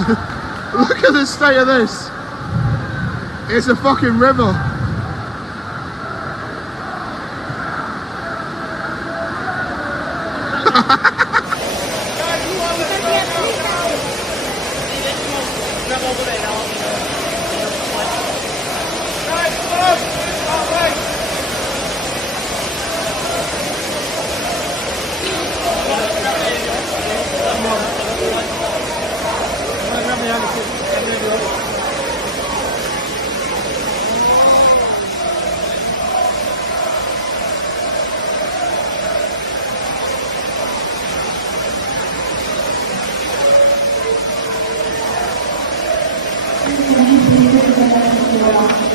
Look at the state of this. It's a fucking river. Thank you.